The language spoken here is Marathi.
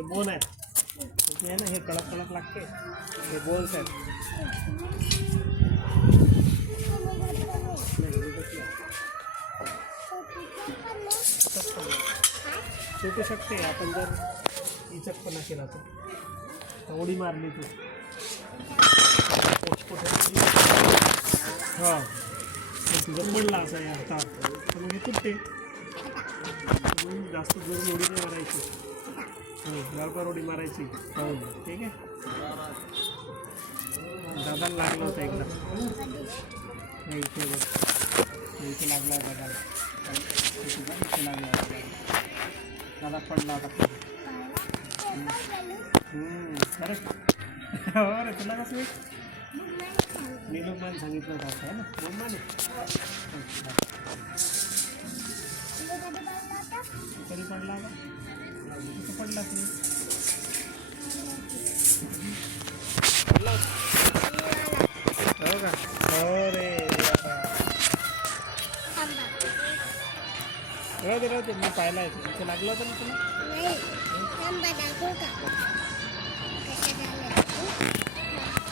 हे बोन आहे ते आहे ना, हे कडक कडक लागते, हे बोन्स आहेत. सुटू शकते आपण जर इचकपणा केला तर. उडी मारली तू हा तुझं पडला असं या हातात तर मग हे तुटते. जास्त जोर उडी नाही मारायची, लवकर उडी मारायची. ठीक आहे. दादाला लागलं होतं एकदा, इथे लागला होता दादा, इथे लागला होता दादा, पडला होता. अरे हो रे, तुला कसं निलुमान सांगितलं होतं आहे ना, मम्माने कधी पडला होता, कुठं पडलाच नाही. हो का? हो रे, राहू दे, मी पाहिला आहे. इथे लागलं होतं ना तुला.